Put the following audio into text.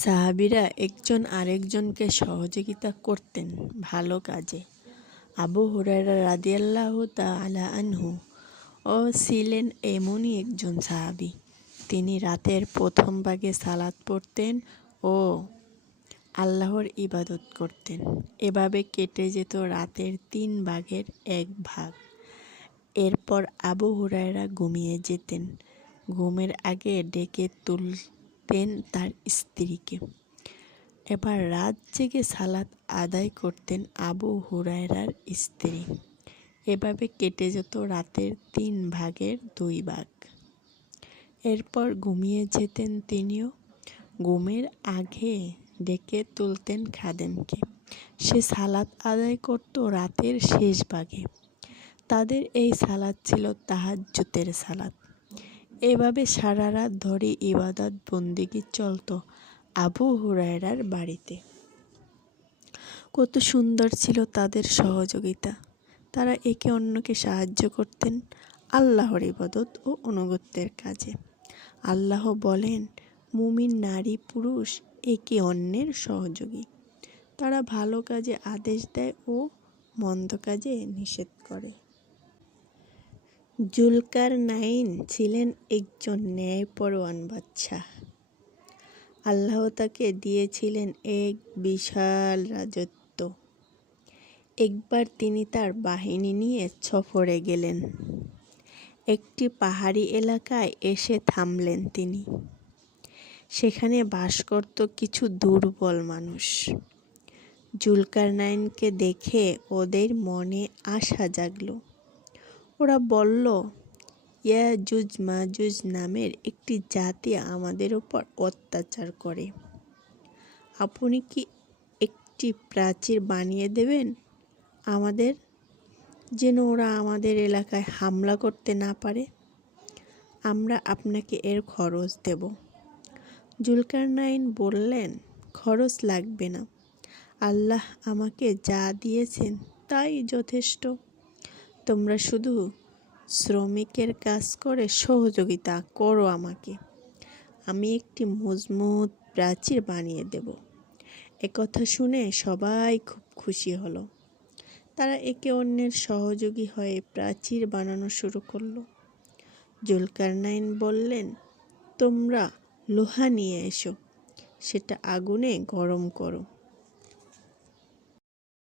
সাহাবীরা একজন আরেকজনকে সহযোগিতা করতেন ভালো কাজে। আবু হুরায়রা রাদিয়াল্লাহু তাআলা আনহু ও ছিলেন এমনই একজন সাহাবী। তিনি রাতের প্রথম ভাগে সালাত পড়তেন ও আল্লাহর ইবাদত করতেন। এভাবে কেটে যেত রাতের 3 ভাগের 1 ভাগ। এরপর আবু হুরায়রা ঘুমিয়ে যেতেন। ঘুমের আগে ডেকে তুলতেন তার স্ত্রীকে। এবার রাত জেগে সালাত আদায় করতেন আবু হুরায়রার স্ত্রী। এভাবে কেটে যেত রাতের 3 ভাগের 2 ভাগ। এরপর ঘুমিয়ে যেতেন তিনিও। ঘুমের আগে ডেকে তুলতেন খাদেমকে। সে সালাত আদায় করত রাতের শেষ ভাগে। তাদের এই সালাত ছিল তাহাজ্জুদের সালাত। এভাবে সারা রাত ধরে ইবাদত বন্দেগী চলত আবু হুরায়রার বাড়িতে। কত সুন্দর ছিল তাদের সহযোগিতা। তারা একে অন্যকে সাহায্য করতেন আল্লাহর ইবাদত ও আনুগত্যের কাজে। আল্লাহ বলেন, মুমিন নারী পুরুষ একে অন্যের সহযোগী। তারা ভালো কাজে আদেশ দেয় ও মন্দ কাজে নিষেধ করে। যুলকারনাইন ছিলেন একজন ন্যায়পরায়ণ বাদশাহ। আল্লাহ তাকে দিয়েছিলেন এক বিশাল রাজত্ব। একবার তিনি তার বাহিনী নিয়ে সফরে গেলেন। একটি পাহাড়ি এলাকায় এসে থামলেন তিনি। সেখানে বাস করত কিছু দুর্বল মানুষ। যুলকারনাইনকে দেখে ওদের মনে আশা জাগল। ওরা বলল, ইয়াজুজ মাজুজ নামের একটি জাতি আমাদের উপর অত্যাচার করে। আপনি কি একটি প্রাচীর বানিয়ে দেবেন আমাদের, যেন ওরা আমাদের এলাকায় হামলা করতে না পারে? আমরা আপনাকে এর খরচ দেব। যুলকারনাইন বললেন, খরচ লাগবে না। আল্লাহ আমাকে যা দিয়েছেন তাই যথেষ্ট। তোমরা শুধু শ্রমিকের কাজ করে সহযোগিতা করো আমাকে। আমি একটি মজবুত প্রাচীর বানিয়ে দেব। একথা শুনে সবাই খুব খুশি হলো। তারা একে অন্যের সহযোগী হয়ে প্রাচীর বানানো শুরু করলো। যুলকারনাইন বললেন, তোমরা লোহা নিয়ে এসো, সেটা আগুনে গরম করো।